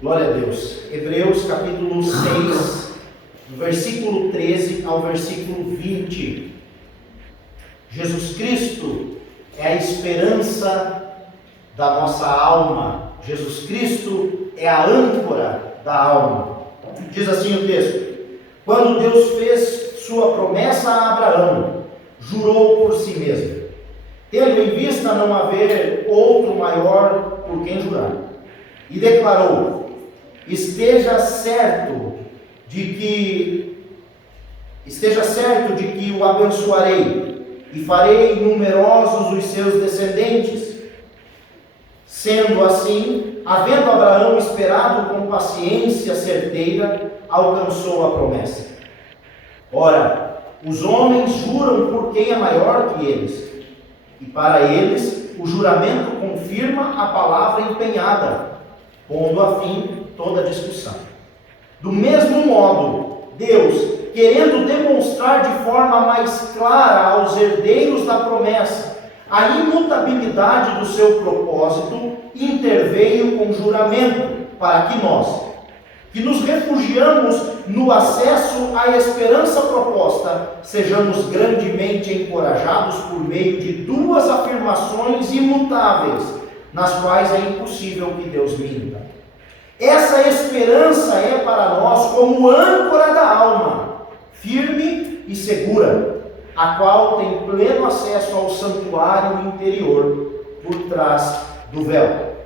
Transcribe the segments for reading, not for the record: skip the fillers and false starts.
Glória a Deus. Hebreus capítulo 6, do versículo 13 ao versículo 20. Jesus Cristo é a esperança da nossa alma. Jesus Cristo é a âncora da alma. Diz assim o texto: quando Deus fez sua promessa a Abraão, jurou por si mesmo, tendo em vista não haver outro maior por quem jurar, e declarou: esteja certo de que o abençoarei e farei numerosos os seus descendentes. Sendo assim, havendo Abraão esperado com paciência certeira, alcançou a promessa. Ora, os homens juram por quem é maior que eles, e para eles o juramento confirma a palavra empenhada, pondo a fim toda discussão. Do mesmo modo, Deus, querendo demonstrar de forma mais clara aos herdeiros da promessa a imutabilidade do seu propósito, interveio com juramento, para que nós, que nos refugiamos no acesso à esperança proposta, sejamos grandemente encorajados por meio de duas afirmações imutáveis, nas quais é impossível que Deus minta. Essa esperança é para nós como âncora da alma, firme e segura, a qual tem pleno acesso ao santuário interior por trás do véu,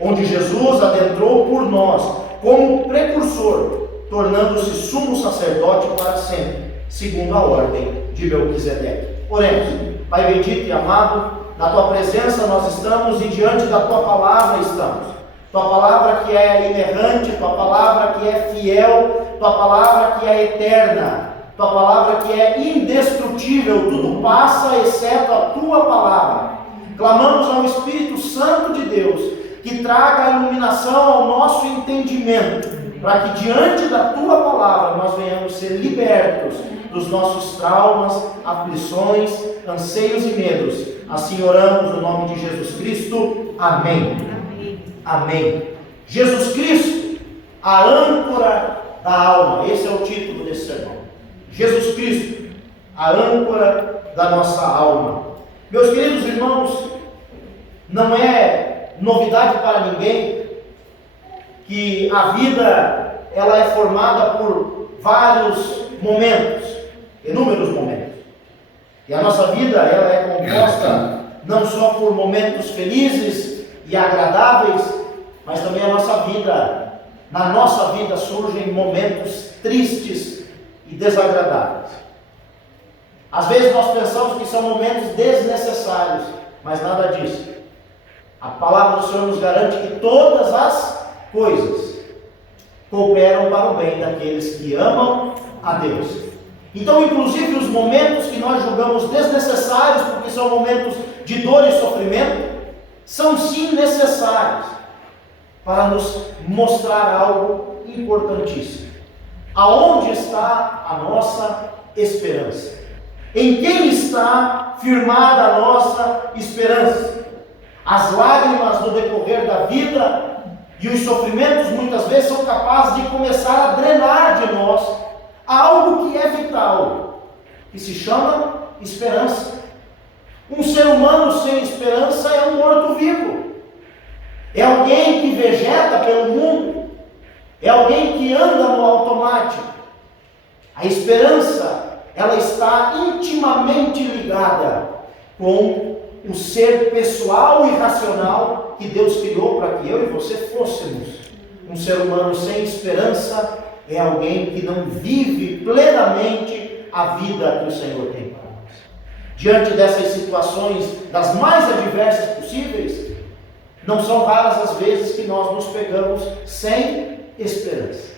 onde Jesus adentrou por nós como precursor, tornando-se sumo sacerdote para sempre, segundo a ordem de Melquisedeque. Oremos. Pai bendito e amado, na tua presença nós estamos e diante da tua palavra estamos. Tua palavra que é inerrante, tua palavra que é fiel, tua palavra que é eterna, tua palavra que é indestrutível, tudo passa exceto a tua palavra. Clamamos ao Espírito Santo de Deus que traga a iluminação ao nosso entendimento, para que diante da tua palavra nós venhamos ser libertos dos nossos traumas, aflições, anseios e medos. Assim oramos no nome de Jesus Cristo. Amém. Amém. Jesus Cristo, a âncora da alma. Esse é o título desse sermão. Jesus Cristo, a âncora da nossa alma. Meus queridos irmãos, não é novidade para ninguém que a vida ela é formada por vários momentos, inúmeros momentos. E a nossa vida ela é composta não só por momentos felizes e agradáveis, mas também na nossa vida surgem momentos tristes e desagradáveis. Às vezes nós pensamos que são momentos desnecessários, mas nada disso. A palavra do Senhor nos garante que todas as coisas cooperam para o bem daqueles que amam a Deus. Então, inclusive os momentos que nós julgamos desnecessários, porque são momentos de dor e sofrimento, são sim necessários para nos mostrar algo importantíssimo. Aonde está a nossa esperança? Em quem está firmada a nossa esperança? As lágrimas no decorrer da vida e os sofrimentos muitas vezes são capazes de começar a drenar de nós algo que é vital, que se chama esperança. Um ser humano sem esperança é um morto-vivo. É alguém que vegeta pelo mundo. É alguém que anda no automático. A esperança, ela está intimamente ligada com o ser pessoal e racional que Deus criou para que eu e você fôssemos. Um ser humano sem esperança é alguém que não vive plenamente a vida que o Senhor tem para nós. Diante dessas situações, das mais adversas possíveis, não são raras as vezes que nós nos pegamos sem esperança.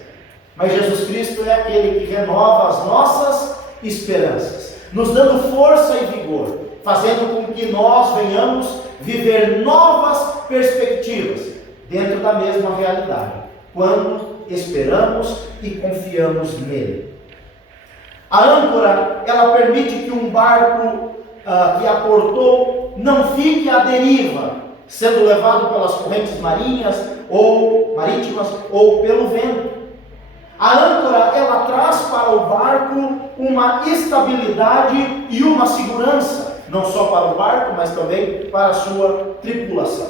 Mas Jesus Cristo é aquele que renova as nossas esperanças, nos dando força e vigor, fazendo com que nós venhamos viver novas perspectivas dentro da mesma realidade, quando esperamos e confiamos nele. A âncora, ela permite que um barco que aportou não fique à deriva, sendo levado pelas correntes marinhas ou marítimas ou pelo vento. A âncora, ela traz para o barco uma estabilidade e uma segurança, não só para o barco, mas também para a sua tripulação.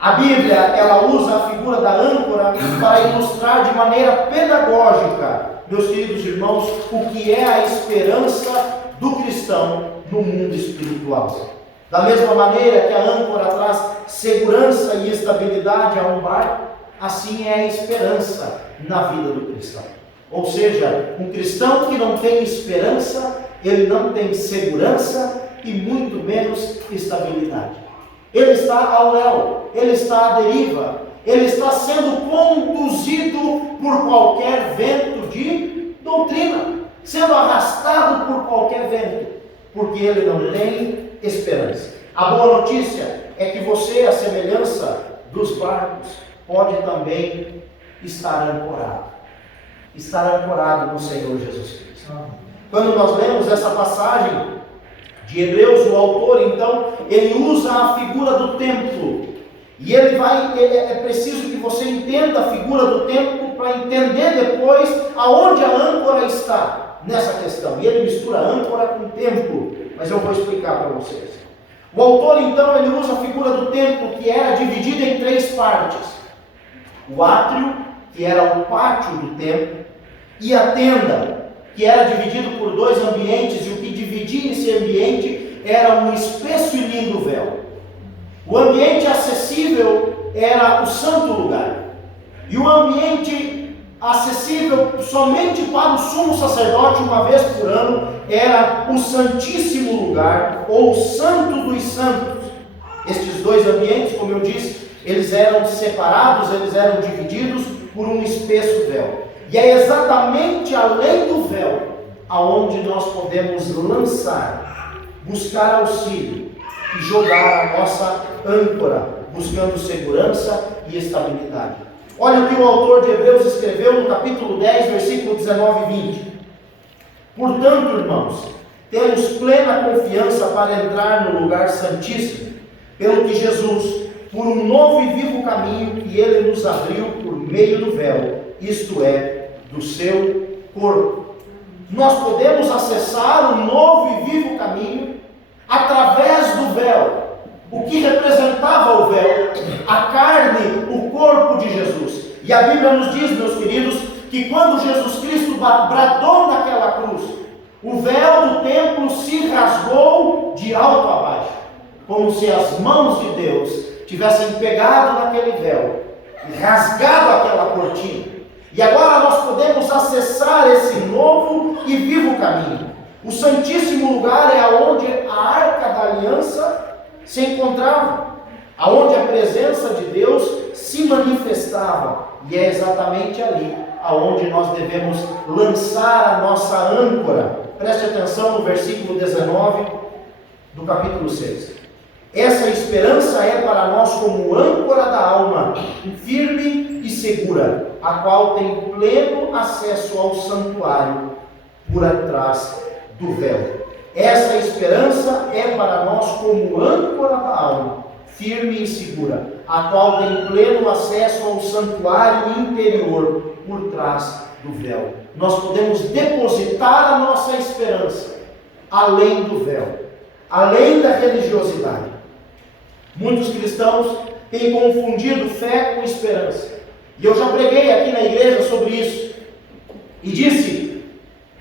A Bíblia, ela usa a figura da âncora para ilustrar de maneira pedagógica, meus queridos irmãos, o que é a esperança do cristão no mundo espiritual. Da mesma maneira que a âncora traz segurança e estabilidade a um barco, assim é a esperança na vida do cristão. Ou seja, um cristão que não tem esperança, ele não tem segurança e muito menos estabilidade. Ele está ao léu, ele está à deriva, ele está sendo conduzido por qualquer vento de doutrina, sendo arrastado por qualquer vento, porque ele não tem esperança. A boa notícia é que você, à semelhança dos barcos, pode também estar ancorado no Senhor Jesus Cristo. Quando nós lemos essa passagem de Hebreus, o autor, então, ele usa a figura do templo, e é preciso que você entenda a figura do templo para entender depois aonde a âncora está nessa questão, e ele mistura âncora com templo, mas eu vou explicar para vocês. O autor, então, ele usa a figura do templo, que era dividida em 3 partes: o átrio, que era o pátio do templo, e a tenda, que era dividido por 2 ambientes, e o que dividia esse ambiente era um espesso e lindo véu. O ambiente acessível era o santo lugar, e o ambiente acessível somente para o sumo sacerdote uma vez por ano era o santíssimo lugar, ou o santo dos santos. Estes 2 ambientes, como eu disse, eles eram separados, eles eram divididos por um espesso véu. E é exatamente além do véu aonde nós podemos lançar, buscar auxílio e jogar a nossa âncora, buscando segurança e estabilidade. Olha o que o autor de Hebreus escreveu no capítulo 10, versículo 19 e 20. Portanto, irmãos, temos plena confiança para entrar no lugar santíssimo, pelo que Jesus, por um novo e vivo caminho que ele nos abriu por meio do véu, isto é, do seu corpo. Nós podemos acessar um novo e vivo caminho através do véu. O que representava o véu? A carne, o corpo de Jesus. E a Bíblia nos diz, meus queridos, que quando Jesus Cristo bradou naquela cruz, o véu do templo se rasgou de alto a baixo, como se as mãos de Deus tivessem pegado naquele véu e rasgado aquela cortina. E agora nós podemos acessar esse novo e vivo caminho. O Santíssimo Lugar é aonde a Arca da Aliança se encontrava, aonde a presença de Deus se manifestava, e é exatamente ali aonde nós devemos lançar a nossa âncora. Preste atenção no versículo 19 do capítulo 6. Essa esperança é para nós como âncora da alma, firme e segura, a qual tem pleno acesso ao santuário por atrás do véu. Essa esperança é para nós como âncora da alma, firme e segura, a qual tem pleno acesso ao santuário interior por trás do véu. Nós podemos depositar a nossa esperança além do véu, além da religiosidade. Muitos cristãos têm confundido fé com esperança. E eu já preguei aqui na igreja sobre isso. E disse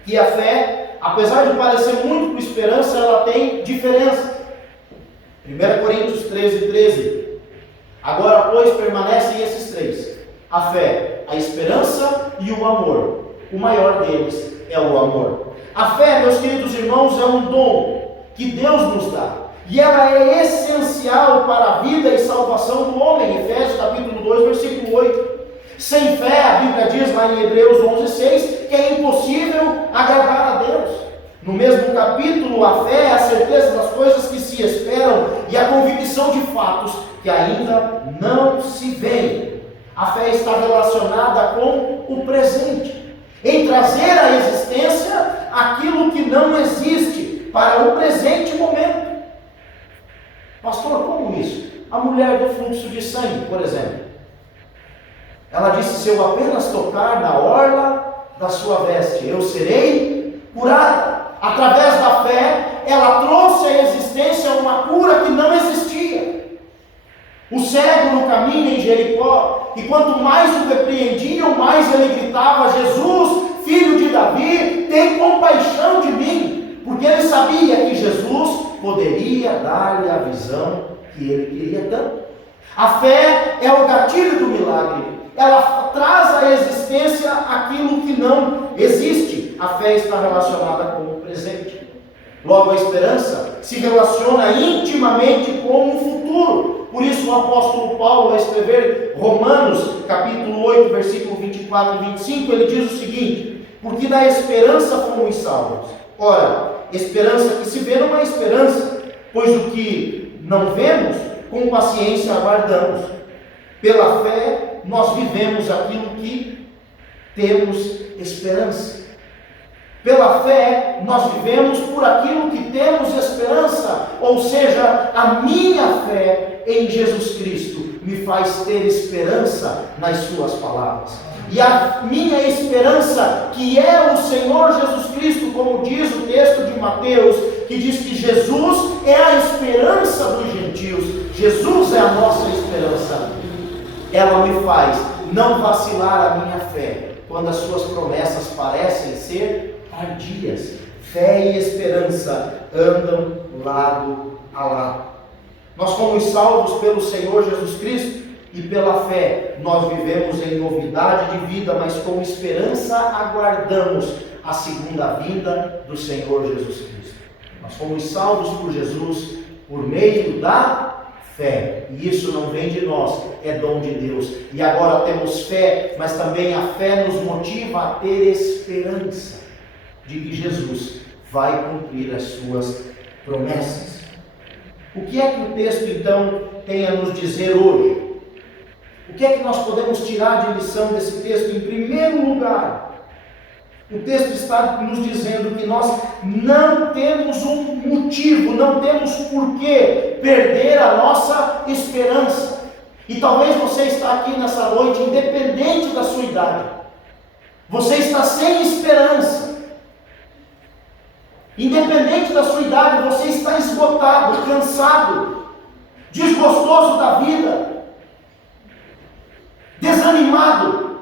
que a fé, apesar de parecer muito com esperança, ela tem diferença. 1 Coríntios 13:13. Agora, pois, permanecem esses 3: a fé, a esperança e o amor. O maior deles é o amor. A fé, meus queridos irmãos, é um dom que Deus nos dá. E ela é essencial para a vida e salvação do homem. Efésios capítulo 2, versículo 8. Sem fé, a Bíblia diz lá em Hebreus 11:6, que é impossível agradar a Deus. No mesmo capítulo, a fé é a certeza das coisas que se esperam e a convicção de fatos que ainda não se veem. A fé está relacionada com o presente, em trazer à existência aquilo que não existe para o presente momento. Pastor, como isso? A mulher do fluxo de sangue, por exemplo. Ela disse: se eu apenas tocar na orla da sua veste, eu serei curada. Através da fé, ela trouxe à existência uma cura que não existia. O cego no caminho em Jericó, e quanto mais o repreendiam, mais ele gritava: Jesus, filho de Davi, tem compaixão de mim, porque ele sabia que Jesus poderia dar-lhe a visão que ele queria tanto. A fé é o gatilho do milagre. Ela traz à existência aquilo que não existe. A fé está relacionada com o presente. Logo, a esperança se relaciona intimamente com o futuro. Por isso o apóstolo Paulo, ao escrever Romanos, capítulo 8, versículo 24 e 25, ele diz o seguinte: porque da esperança fomos salvos. Ora, esperança que se vê não é esperança, pois o que não vemos, com paciência aguardamos. Pela fé, nós vivemos aquilo que temos esperança. Pela fé, nós vivemos por aquilo que temos esperança. Ou seja, a minha fé em Jesus Cristo me faz ter esperança nas suas palavras. E a minha esperança, que é o Senhor Jesus Cristo, como diz o texto de Mateus, que diz que Jesus é a esperança dos gentios. Jesus é a nossa esperança. Ela me faz não vacilar a minha fé, quando as suas promessas parecem ser tardias. Fé e esperança andam lado a lado. Nós fomos salvos pelo Senhor Jesus Cristo, e pela fé nós vivemos em novidade de vida, mas com esperança aguardamos a segunda vinda do Senhor Jesus Cristo. Nós fomos salvos por Jesus por meio da fé, e isso não vem de nós, é dom de Deus. E agora temos fé, mas também a fé nos motiva a ter esperança de que Jesus vai cumprir as suas promessas. O que é que o texto então tem a nos dizer hoje? O que é que nós podemos tirar de lição desse texto? Em primeiro lugar, o texto está nos dizendo que nós não temos um motivo, não temos por que perder a nossa esperança. E talvez você está aqui nessa noite, independente da sua idade, você está sem esperança. Independente da sua idade, você está esgotado, cansado, desgostoso da vida, desanimado.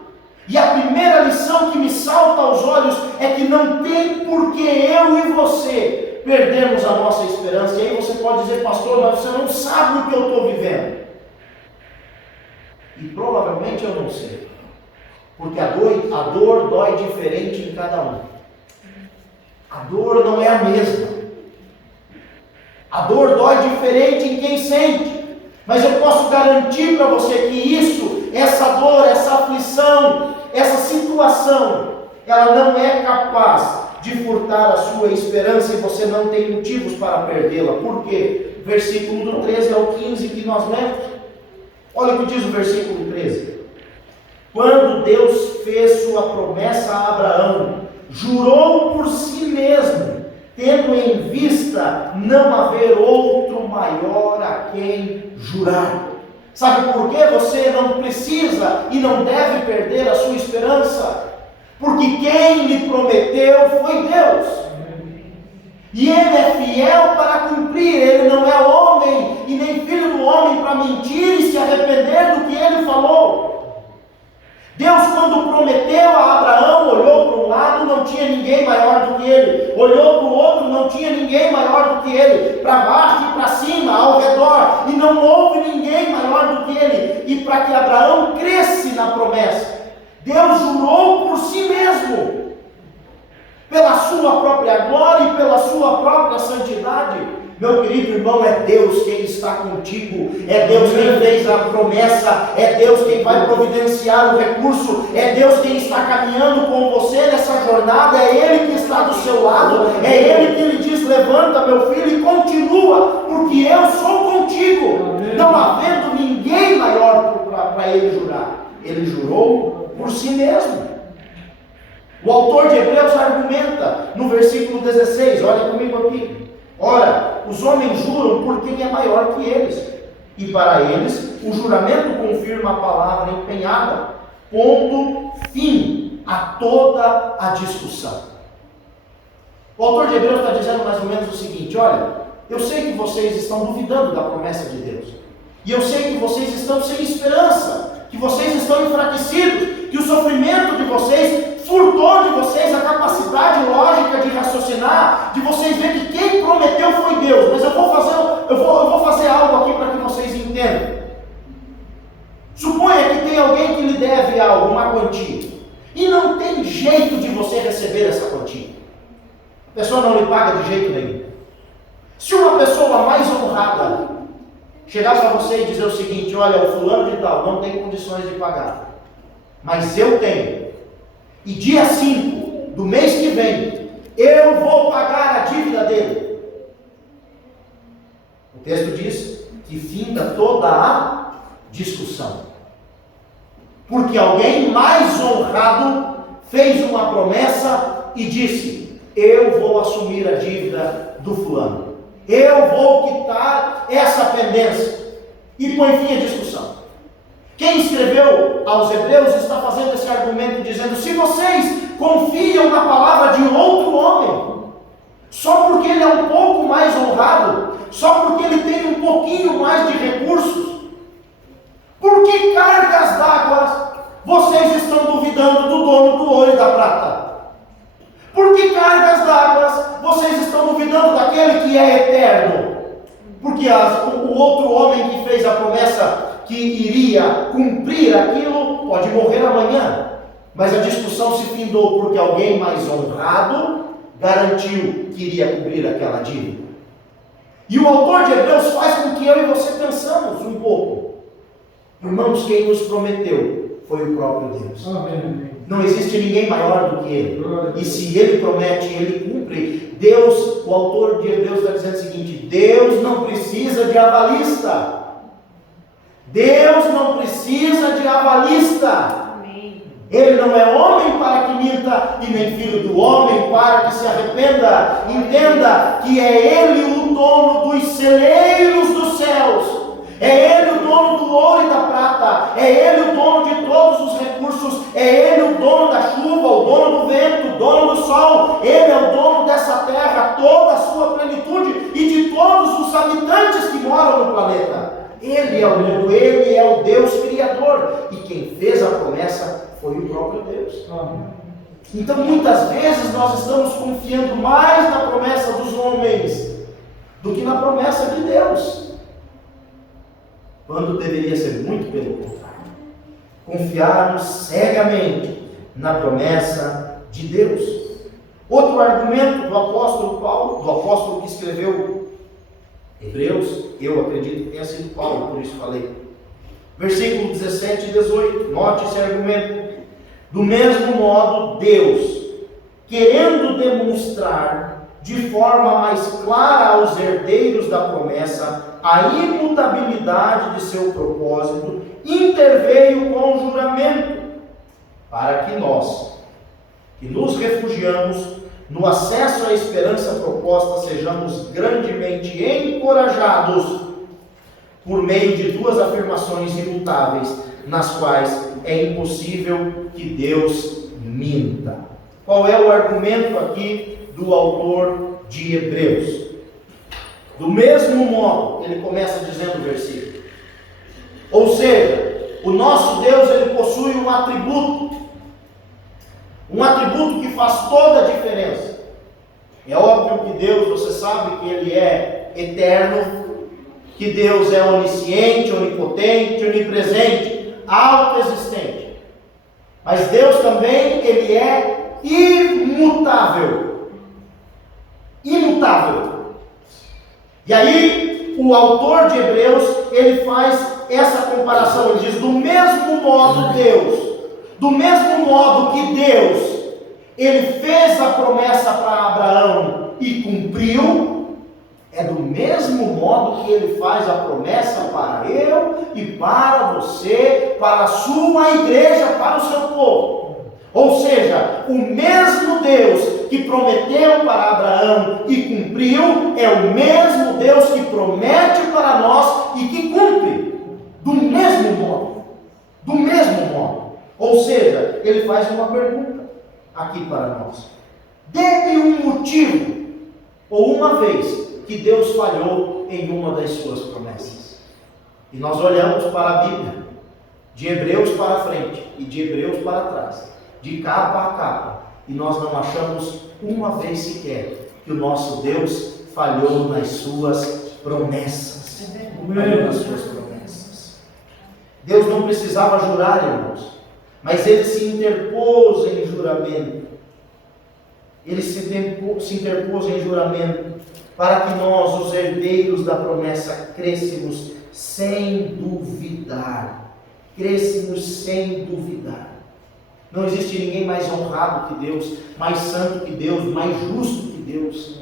E a primeira lição que me salta aos olhos é que não tem por que eu e você perdermos a nossa esperança. E aí você pode dizer: pastor, mas você não sabe o que eu estou vivendo. E provavelmente eu não sei, porque a dor dói diferente em cada um. A dor não é a mesma. A dor dói diferente em quem sente. Mas eu posso garantir para você que isso, essa dor, essa aflição, essa situação, ela não é capaz de furtar a sua esperança, e você não tem motivos para perdê-la. Por quê? Versículo do 13 ao 15 que nós lemos. Olha o que diz o versículo 13. Quando Deus fez sua promessa a Abraão, jurou por si mesmo, tendo em vista não haver outro maior a quem jurar. Sabe por que você não precisa e não deve perder a sua esperança? Porque quem lhe prometeu foi Deus. E Ele é fiel para cumprir. Ele não é homem e nem filho do homem para mentir e se arrepender do que Ele falou. Deus, quando prometeu a Abraão, olhou para um lado, não tinha ninguém maior do que ele. Olhou para o outro, não tinha ninguém maior do que ele. Para baixo e para cima, ao redor, e não houve ninguém maior do que ele. E para que Abraão cresce na promessa, Deus jurou por si mesmo, pela sua própria glória e pela sua própria santidade. Meu querido irmão, é Deus quem está contigo, é Deus quem fez a promessa, é Deus quem vai providenciar o recurso, é Deus quem está caminhando com você nessa jornada, é Ele que está do seu lado, é Ele que lhe diz: levanta, meu filho, e continua, porque eu sou contigo. Não havendo ninguém maior para Ele jurar, Ele jurou por si mesmo. O autor de Hebreus argumenta no versículo 16, olha comigo aqui. Ora, os homens juram por quem é maior que eles, e para eles o juramento confirma a palavra empenhada, pondo fim a toda a discussão. O autor de Hebreus está dizendo mais ou menos o seguinte: olha, eu sei que vocês estão duvidando da promessa de Deus, e eu sei que vocês estão sem esperança, que vocês estão enfraquecidos, que o sofrimento de vocês furtou de vocês a capacidade lógica de raciocinar, de vocês verem que quem prometeu foi Deus. Mas eu vou fazer algo aqui para que vocês entendam. Suponha que tem alguém que lhe deve algo, uma quantia, e não tem jeito de você receber essa quantia. A pessoa não lhe paga de jeito nenhum. Se uma pessoa mais honrada chegar para você e dizer o seguinte: olha, o fulano de tal não tem condições de pagar, mas eu tenho, e dia 5 do mês que vem eu vou pagar a dívida dele. O texto diz que finda toda a discussão, porque alguém mais honrado fez uma promessa e disse: eu vou assumir a dívida do fulano, eu vou quitar essa pendência, e põe fim à discussão. Quem escreveu aos Hebreus está fazendo esse argumento dizendo: se vocês confiam na palavra de outro homem, só porque ele é um pouco mais honrado, só porque ele tem um pouquinho mais de recursos, por que cargas d'água vocês estão duvidando do dono do ouro e da prata? Por que cargas d'água vocês estão duvidando daquele que é eterno? Porque o outro homem que fez a promessa que iria cumprir aquilo pode morrer amanhã. Mas a discussão se findou porque alguém mais honrado garantiu que iria cobrir aquela dívida. E o autor de Hebreus faz com que eu e você pensamos um pouco. Irmãos, quem nos prometeu foi o próprio Deus. Amém. Não existe ninguém maior do que Ele. E se Ele promete, Ele cumpre. Deus, o autor de Hebreus está dizendo o seguinte: Deus não precisa de avalista. Deus não precisa de avalista. Ele não é homem para que minta, e nem filho do homem para que se arrependa. Entenda que é Ele o dono dos celeiros dos céus. É Ele o dono do ouro e da prata. É Ele o dono de todos os recursos. É Ele o dono da chuva, o dono do vento, o dono do sol. Ele é o dono dessa terra, toda a sua plenitude, e de todos os habitantes que moram no planeta. Ele é o dono, Ele é o Deus Criador. E quem fez a promessa foi o próprio Deus. Então muitas vezes nós estamos confiando mais na promessa dos homens do que na promessa de Deus, quando deveria ser muito pelo contrário. Confiarmos cegamente na promessa de Deus. Outro argumento do apóstolo Paulo, do apóstolo que escreveu Hebreus, eu acredito que tenha sido Paulo, por isso falei. Versículo 17 e 18, note esse argumento. Do mesmo modo, Deus, querendo demonstrar de forma mais clara aos herdeiros da promessa a imutabilidade de seu propósito, interveio com o juramento, para que nós, que nos refugiamos no acesso à esperança proposta, sejamos grandemente encorajados por meio de duas afirmações imutáveis, nas quais é impossível que Deus minta. Qual é o argumento aqui do autor de Hebreus? Do mesmo modo, ele começa dizendo o versículo. Ou seja, o nosso Deus, ele possui um atributo que faz toda a diferença. É óbvio que Deus, você sabe que Ele é eterno, que Deus é onisciente, onipotente, onipresente, autoexistente. Mas Deus também, Ele é imutável. Imutável. E aí, o autor de Hebreus, ele faz essa comparação. Ele diz: do mesmo modo Deus, do mesmo modo que Deus, Ele fez a promessa para Abraão e cumpriu, é do mesmo modo que Ele faz a promessa para eu e para você, para a sua igreja, para o seu povo. Ou seja, o mesmo Deus que prometeu para Abraão e cumpriu, é o mesmo Deus que promete para nós e que cumpre, do mesmo modo. Do mesmo modo. Ou seja, ele faz uma pergunta aqui para nós. Dê-me um motivo, ou uma vez, que Deus falhou em uma das suas promessas. E nós olhamos para a Bíblia, de Hebreus para frente e de Hebreus para trás, de capa a capa, e nós não achamos uma vez sequer que o nosso Deus falhou nas suas promessas. Falhou nas suas promessas. Deus não precisava jurar, irmãos, mas ele se interpôs em juramento. Ele se interpôs em juramento para que nós, os herdeiros da promessa, crescêssemos sem duvidar. Crescêssemos sem duvidar. Não existe ninguém mais honrado que Deus, mais santo que Deus, mais justo que Deus.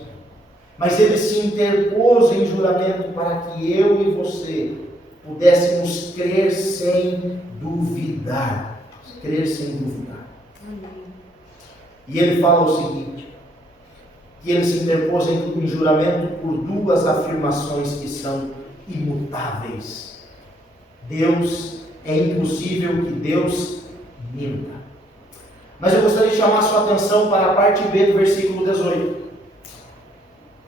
Mas ele se interpôs em juramento para que eu e você pudéssemos crer sem duvidar. Crer sem duvidar. E ele fala o seguinte, que ele se interpôs em juramento por duas afirmações que são imutáveis. Deus, é impossível que Deus minta. Mas eu gostaria de chamar a sua atenção para a parte B do versículo 18.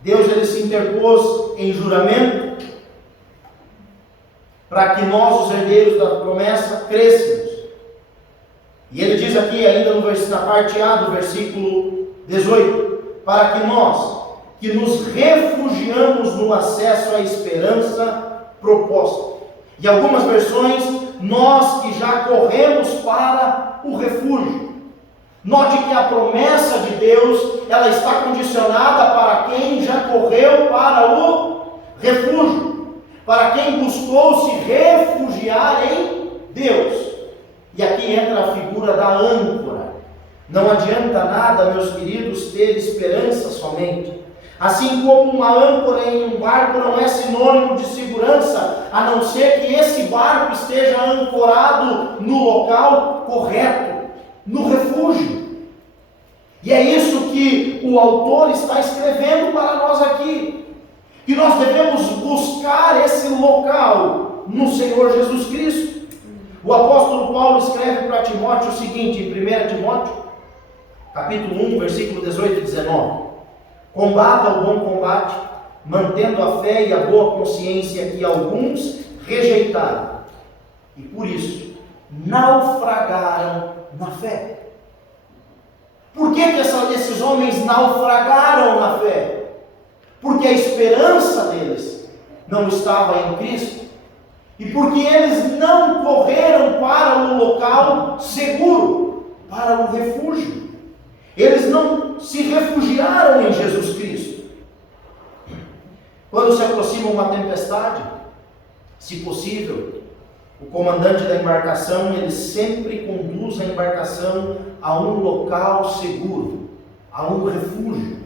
Deus, ele se interpôs em juramento para que nós, os herdeiros da promessa, crescêssemos. E ele diz aqui ainda na parte A do versículo 18, para que nós, que nos refugiamos no acesso à esperança proposta. E algumas versões, nós que já corremos para o refúgio. Note que a promessa de Deus, ela está condicionada para quem já correu para o refúgio, para quem buscou se refugiar em Deus. E aqui entra a figura da âncora. Não adianta nada, meus queridos, ter esperança somente. Assim como uma âncora em um barco não é sinônimo de segurança, a não ser que esse barco esteja ancorado no local correto, no refúgio. E é isso que o autor está escrevendo para nós aqui, que nós devemos buscar esse local no Senhor Jesus Cristo. O apóstolo Paulo escreve para Timóteo o seguinte, em 1 Timóteo, capítulo 1, versículo 18 e 19. Combata o bom combate, mantendo a fé e a boa consciência que alguns rejeitaram, e por isso naufragaram na fé. Por que esses homens naufragaram na fé? Porque a esperança deles não estava em Cristo. E porque eles não correram para o local seguro, para o refúgio. Eles não se refugiaram em Jesus Cristo. Quando se aproxima uma tempestade, se possível, o comandante da embarcação, ele sempre conduz a embarcação a um local seguro, a um refúgio.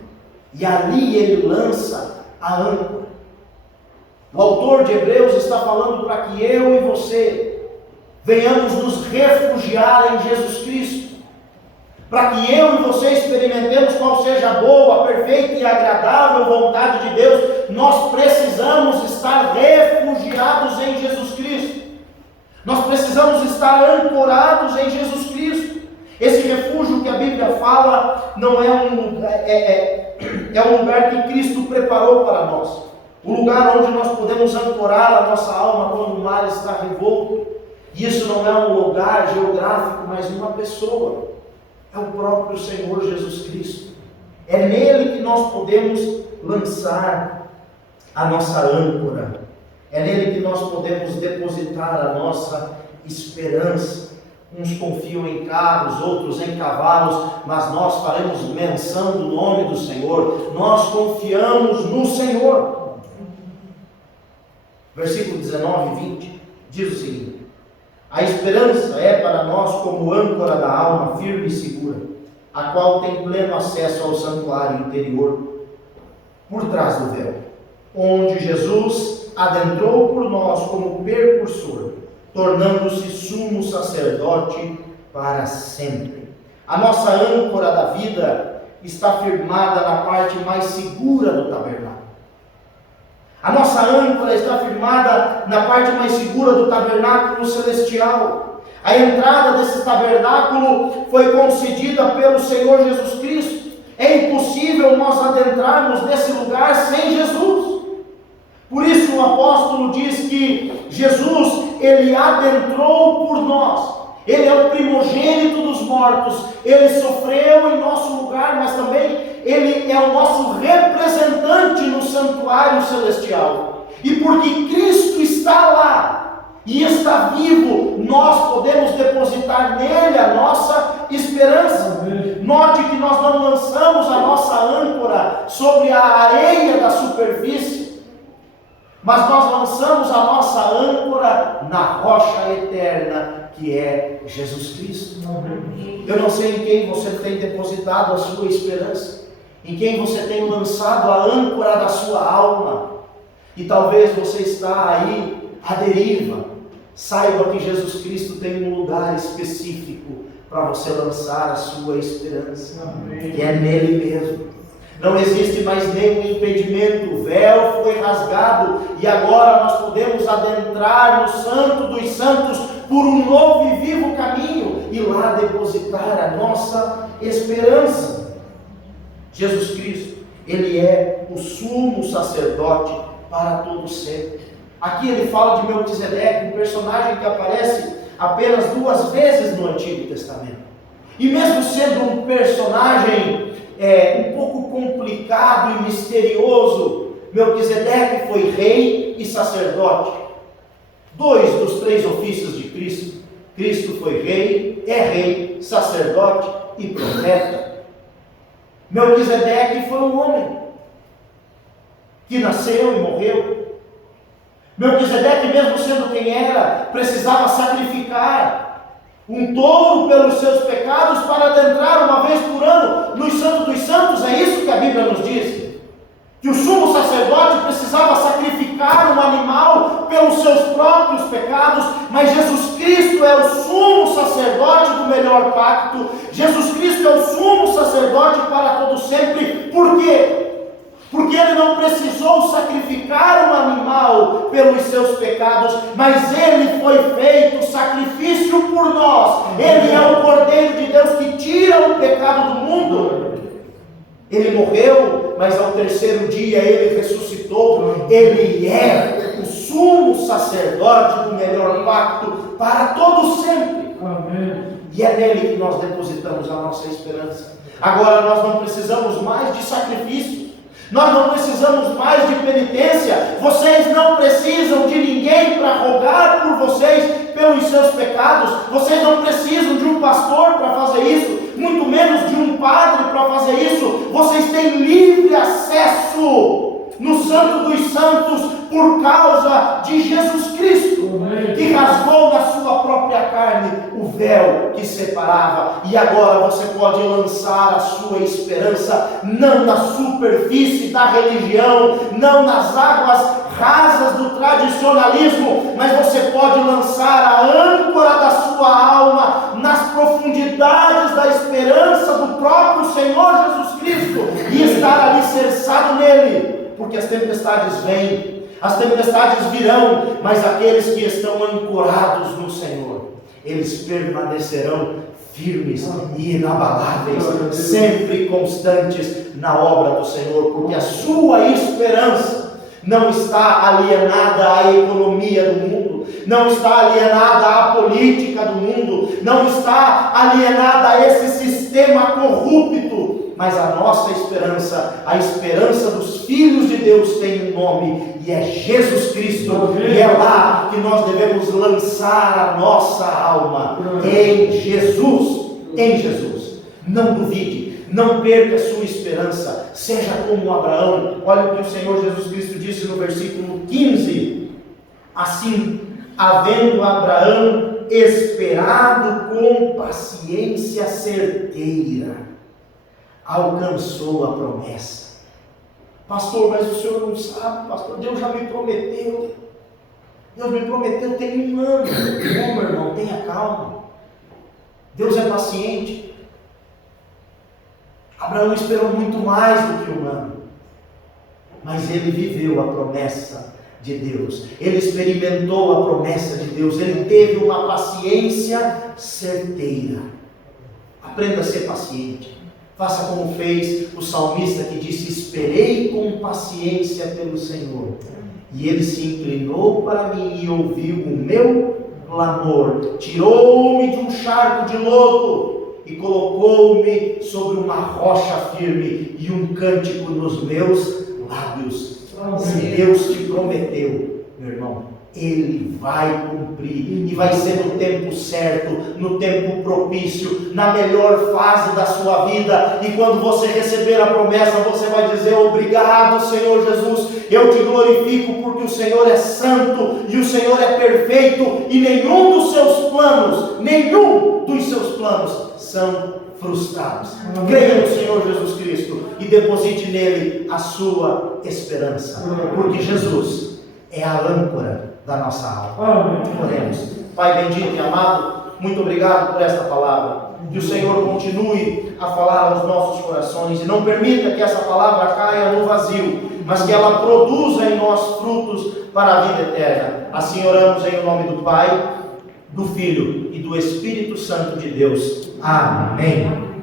E ali ele lança a âncora. O autor de Hebreus está falando para que eu e você venhamos nos refugiar em Jesus Cristo. Para que eu e você experimentemos qual seja a boa, perfeita e agradável vontade de Deus, nós precisamos estar refugiados em Jesus Cristo. Nós precisamos estar ancorados em Jesus Cristo. Esse refúgio que a Bíblia fala não é um lugar, é um lugar que Cristo preparou para nós. O lugar onde nós podemos ancorar a nossa alma quando o mar está revolto. E isso não é um lugar geográfico, mas uma pessoa. É o próprio Senhor Jesus Cristo. É nele que nós podemos lançar a nossa âncora. É nele que nós podemos depositar a nossa esperança. Uns confiam em carros, outros em cavalos, mas nós faremos menção do nome do Senhor. Nós confiamos no Senhor. Versículo 19 e 20 diz o seguinte: a esperança é para nós como âncora da alma firme e segura, a qual tem pleno acesso ao santuário interior, por trás do véu, onde Jesus adentrou por nós como precursor, tornando-se sumo sacerdote para sempre. A nossa âncora da vida está firmada na parte mais segura do tabernáculo. A nossa âncora está firmada na parte mais segura do tabernáculo celestial. A entrada desse tabernáculo foi concedida pelo Senhor Jesus Cristo. É impossível nós adentrarmos nesse lugar sem Jesus. Por isso o apóstolo diz que Jesus, ele adentrou por nós. Ele é o primogênito dos mortos. Ele sofreu em nosso lugar, mas também ele é o nosso representante no santuário celestial. E porque Cristo está lá e está vivo, nós podemos depositar nele a nossa esperança. Note que nós não lançamos a nossa âncora sobre a areia da superfície, mas nós lançamos a nossa âncora na rocha eterna, que é Jesus Cristo. Eu não sei em quem você tem depositado a sua esperança, em quem você tem lançado a âncora da sua alma, e talvez você está aí à deriva. Saiba que Jesus Cristo tem um lugar específico para você lançar a sua esperança, que é nele mesmo. Não existe mais nenhum impedimento, o véu foi rasgado e agora nós podemos adentrar no Santo dos Santos por um novo e vivo caminho e lá depositar a nossa esperança. Jesus Cristo, ele é o sumo sacerdote para todo sempre. Aqui ele fala de Melquisedeque, um personagem que aparece apenas 2 vezes no Antigo Testamento. E mesmo sendo um personagem um pouco complicado e misterioso, Melquisedeque foi rei e sacerdote. 2 dos 3 ofícios de Cristo. Cristo foi rei, sacerdote e profeta. Melquisedeque foi um homem que nasceu e morreu. Melquisedeque, mesmo sendo quem era, precisava sacrificar um touro pelos seus pecados para adentrar uma vez por ano no Santo dos Santos. É isso que a Bíblia nos diz, que o sumo sacerdote precisava sacrificar um animal pelos seus próprios pecados, mas Jesus Cristo é o sumo sacerdote do melhor pacto. Jesus Cristo é o sumo sacerdote para todo sempre. Por quê? Porque ele não precisou sacrificar um animal pelos seus pecados, mas ele foi feito sacrifício por nós. Ele é o Cordeiro de Deus que tira o pecado do mundo. Ele morreu, mas ao 3º dia ele ressuscitou. Ele é o sumo sacerdote do melhor pacto para todo sempre. Amém. E é nele que nós depositamos a nossa esperança. Agora nós não precisamos mais de sacrifício. Nós não precisamos mais de penitência. Vocês não precisam de ninguém para rogar por vocês pelos seus pecados. Vocês não precisam de um pastor para fazer isso, muito menos de um padre para fazer isso. Vocês têm livre acesso no Santo dos Santos por causa de Jesus Cristo, que rasgou na sua própria carne o véu que separava. E agora você pode lançar a sua esperança não na superfície da religião, não nas águas rasas do tradicionalismo, mas você pode lançar a âncora da sua alma nas profundidades da esperança do próprio Senhor Jesus Cristo e estar alicerçado nele. Porque as tempestades vêm, as tempestades virão, mas aqueles que estão ancorados no Senhor, eles permanecerão firmes e inabaláveis, sempre constantes na obra do Senhor, porque a sua esperança não está alienada à economia do mundo, não está alienada à política do mundo, não está alienada a esse sistema corrupto, mas a nossa esperança, a esperança dos filhos de Deus tem um nome, e é Jesus Cristo. E é lá que nós devemos lançar a nossa alma, em Jesus. Em Jesus. Não duvide, não perca a sua esperança, seja como Abraão. Olha o que o Senhor Jesus Cristo disse no versículo 15: assim, havendo Abraão esperado com paciência certeira, alcançou a promessa. Pastor, mas o senhor não sabe, pastor, Deus já me prometeu. Deus me prometeu tem 1 ano. Não, meu irmão, tenha calma. Deus é paciente. Abraão esperou muito mais do que 1 ano, mas ele viveu a promessa de Deus, ele experimentou a promessa de Deus, ele teve uma paciência certeira. Aprenda a ser paciente. Faça como fez o salmista que disse: esperei com paciência pelo Senhor, e ele se inclinou para mim e ouviu o meu clamor, tirou-me de um charco de lodo e colocou-me sobre uma rocha firme e um cântico nos meus lábios. Se Deus te prometeu, meu irmão, Ele vai cumprir, e vai ser no tempo certo, no tempo propício, na melhor fase da sua vida. E quando você receber a promessa, você vai dizer: obrigado, Senhor Jesus, eu te glorifico porque o Senhor é santo e o Senhor é perfeito, e nenhum dos seus planos são frustrados. Creia no Senhor Jesus Cristo e deposite nele a sua esperança, porque Jesus é a âncora da nossa alma. Oremos. Pai bendito e amado, muito obrigado por esta palavra. Que o Senhor continue a falar aos nossos corações e não permita que essa palavra caia no vazio, mas que ela produza em nós frutos para a vida eterna. Assim oramos em nome do Pai, do Filho e do Espírito Santo de Deus. Amém.